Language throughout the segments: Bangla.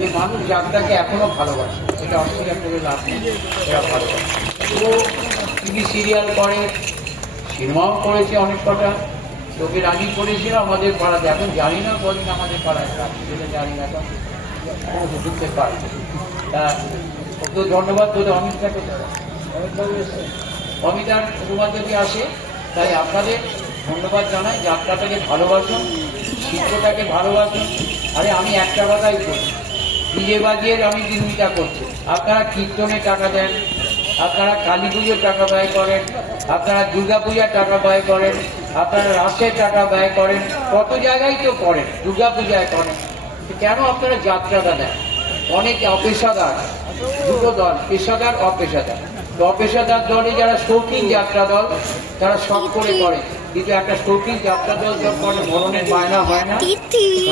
যে মানুষ যাত্রাকে এখনও ভালোবাসে, এটা অস্বীকার করে লাভ নেই, এরা ভালোবাসে তো টিভি সিরিয়াল করে, সিনেমাও করেছে অনেক কটা। তোকে রাজি করেছিল আমাদের পাড়াতে, এখন জানি না কদিন আমাদের পাড়ায় সেটা জানি না, এখন ঢুকতে পারে তা তো ধন্যবাদ তোদের এসছে অমিতার উপবাদ যদি আসে, তাই আপনাদের ধন্যবাদ জানাই, যাত্রাটাকে ভালোবাসুন শিল্পটাকে ভালোবাসুন। আরে আমি একটা কথাই করি ডিজে বাজিয়ে আমি বিরোধিতা করছি। আপনারা কীর্তনে টাকা দেন আপনারা কালী পুজোর টাকা ব্যয় করেন আপনারা দুর্গা পূজার টাকা ব্যয় করেন আপনারা রাসের টাকা ব্যয় করেন কত জায়গায় তো করেন দুর্গা পূজায় করেন। কেন আপনারা যাত্রাটা দেন? অনেক অপেশাদার দুটো দল পেশাদার অপেশাদার। তো অপেশাদার দলে যারা শৌখিন যাত্রা দল তারা সব করে করে। কিন্তু একটা শৌখিন যাত্রা দল যখন মরণের বায়না হয় না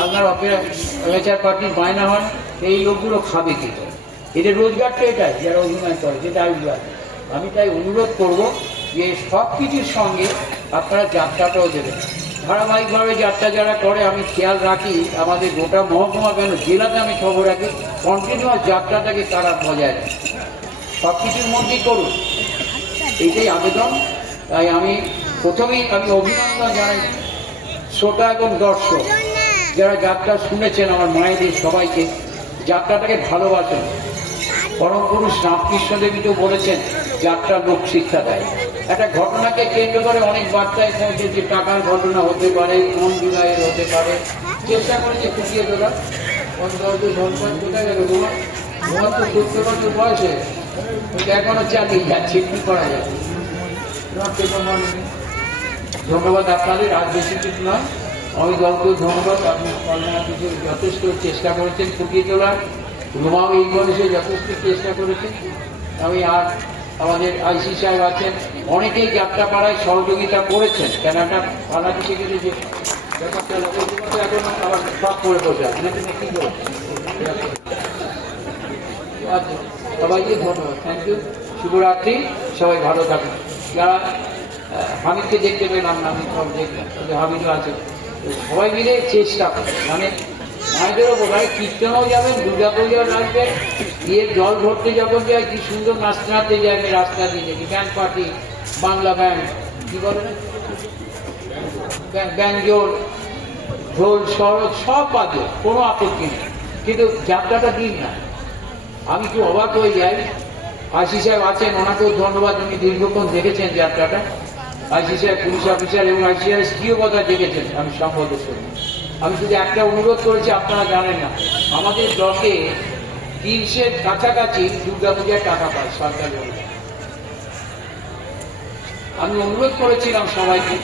আপনার অপেচার পার্টির বায়না হয় এই লোকগুলো খাবে কি করে? এদের রোজগারটা এটাই, যারা অভিনয় করে যেটা রোজগার আমি তাই অনুরোধ করব যে সব কিছুর সঙ্গে আপনারা যাত্রাটাও দেবেন। ধারাবাহিকভাবে যাত্রা যারা করে, আমি খেয়াল রাখি, আমাদের গোটা মহকুমা কেন জেলাতে আমি খবর রাখি কন্টিনিউয়াস যাত্রাটাকে তারা বজায় রাখে। সব কিছুর মধ্যেই করুন। এইটাই আবেদন। তাই আমি প্রথমেই আমি অভিনন্দন জানাই শ্রোতা এবং দর্শক। যারা যাত্রা শুনেছেন, আমার মায়েদের সবাইকে। যাত্রাটাকে ভালোবাসেন। পরম পুরুষ রামকৃষ্ণ দেবী তো বলেছেন, যাত্রা লোক শিক্ষা দেয়। একটা ঘটনাকে কেন্দ্র করে অনেক বার্তায় পৌঁছে যে টাকার ঘটনা হতে পারে, কোন বিবাহের হতে পারে। চেষ্টা করেছে ফুটিয়ে তোলা। তোমার তো কি করা যাবে। ধন্যবাদ আপনাদের, আর বেশি কিছু নয়। আমি দলকেও ধন্যবাদ। আপনি কল্যাণ কিছু যথেষ্ট চেষ্টা করেছেন ফুটিয়ে তোলার। রুমাও এই বয়সে যথেষ্ট চেষ্টা করেছেন। আমি আর আমাদের আইসি সাহেব আছেন। অনেকেই যাত্রা পাড়ায় সহযোগিতা করেছেন। কেন একটা পাড়া থেকে গেলে যে এখন আবার সব করে সবাইকে ধন্যবাদ। থ্যাংক ইউ শুভরাত্রি। সবাই ভালো থাকুন। যারা হামিদকে দেখতে পেলাম না, আমি সব দেখলাম। হামিদও আছে। সবাই মিলে চেষ্টা করে। মানে মায়েদেরও বোধহয় কীর্তনও যাবেন দুর্গা পূজাও নাচবেন গিয়ে জল ভরতে যখন যায়, কি সুন্দর নাচতে নাচতে যাবে রাস্তা দিয়ে দেখি পার্টি, বাংলা ব্যান্ড কি বলে? না ব্যাং- ব্যাঞ্জোর ঢোল সরজ সব বাজে কোনো আপত্তি নেই। কিন্তু যাত্রাটা দিন না। আমি একটু অবাক হয়ে যাই। আইসি সাহেব আছেন, ওনাকেও ধন্যবাদ, উনি দীর্ঘক্ষণ দেখেছেন যাত্রাটা। আইসি সাহেব পুলিশ অফিসার এবং আইসি সাহেব স্ত্রীও কথা দেখেছেন আমি করি আমি শুধু একটা অনুরোধ করেছি, আপনারা জানেন না। আমাদের দলে তিনশের কাছাকাছি দুর্গাপূজার টাকা পায় সরকারি। আমি অনুরোধ করেছিলাম সবাইকে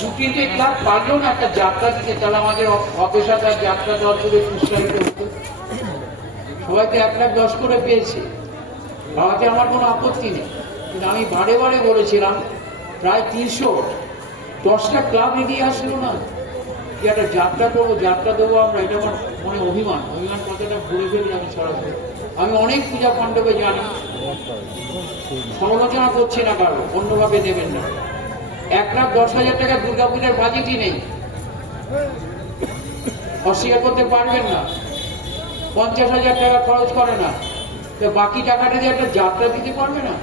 দু তিনটে ক্লাব পারল না, একটা যাত্রা দিতে। তাহলে আমাদের অপেশাদার যাত্রা দল করে উৎসাহিত হতো। সবাইকে এক লাখ দশ করে পেয়েছে। আমাকে আমার কোনো আপত্তি নেই। কিন্তু আমি বারে বারে বলেছিলাম প্রায় তিনশো। দশটা ক্লাব এগিয়ে আসলো না। যে একটা যাত্রা করব, যাত্রা দেবো আমরা, এটা আমার মনে অভিমান। অভিমান কথাটা ভুলে ফেলি আমি সরাসরি আমি অনেক পূজা মণ্ডপে জানি। সমালোচনা করছি না কারও, অন্যভাবে দেবেন না। এক লাখ দশ হাজার টাকা দুর্গা পূজার বাজেটই নেই। অস্বীকার করতে পারবেন না। পঞ্চাশ হাজার টাকা খরচ করে না। তো বাকি টাকাটা দিয়ে একটা যাত্রা দিতে পারবে না?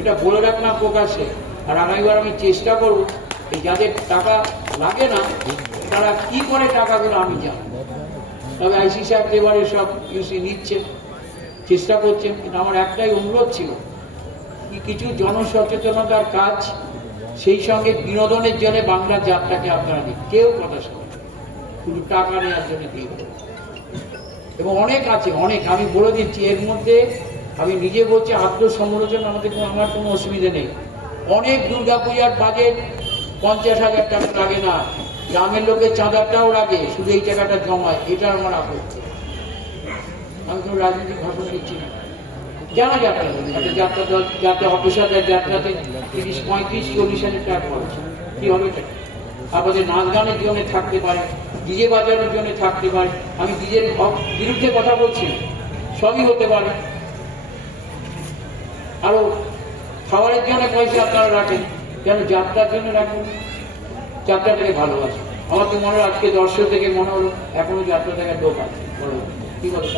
এটা বলে রাখলাম প্রকাশ্যে। আর আগামীবার আমি চেষ্টা করব যাদের টাকা লাগে না, তারা কি করে টাকাগুলো আমি জানি তবে আইসি সাহেব এবারে সব ইউসি নিচ্ছেন চেষ্টা করছেন, কিন্তু আমার একটাই অনুরোধ ছিল কি কিছু জনসচেতনতার কাজ, সেই সঙ্গে বিনোদনের জন্য বাংলা যাত্রাকে আপনারা দিন কেউ কথা শোনেন না। শুধু টাকা নেওয়ার জন্য দিয়ে। এবং অনেক আছে, অনেক, আমি বলে দিচ্ছি, এর মধ্যে আমি নিজে বলছি আত্মসমালোচনা আমাদের আমার কোনো অসুবিধা নেই অনেক দুর্গাপূজার বাজেট পঞ্চাশ হাজার টাকা লাগে না। গ্রামের লোকের চাঁদাটাও লাগে, শুধু এই টাকাটা জমায়, এটা আমার আপত্তি। আমি কোনো রাজনৈতিক ভাষণ দিচ্ছি না। কেন যাত্রা একটা যাত্রা দল যাত্রা অফিসারদের যাত্রাতে তিরিশ, পঁয়ত্রিশ, চল্লিশ হাজার টাকা খরচ। কি হবে? আপনাদের নাচ গানের জন্য থাকতে পারে, ডিজে বাজানোর জন্য থাকতে পারে। আমি ডিজের বিরুদ্ধে কথা বলছি, সবই হতে পারে। আরও খাবারের জন্য পয়সা আপনারা রাখেন কেন যাত্রার জন্য রাখুন যাত্রাটাকে ভালোবাসে। আমার তো মনে হয় আজকে দর্শক থেকে মনে হলো, এখনও যাত্রা দেখার দোকান। কি বলছো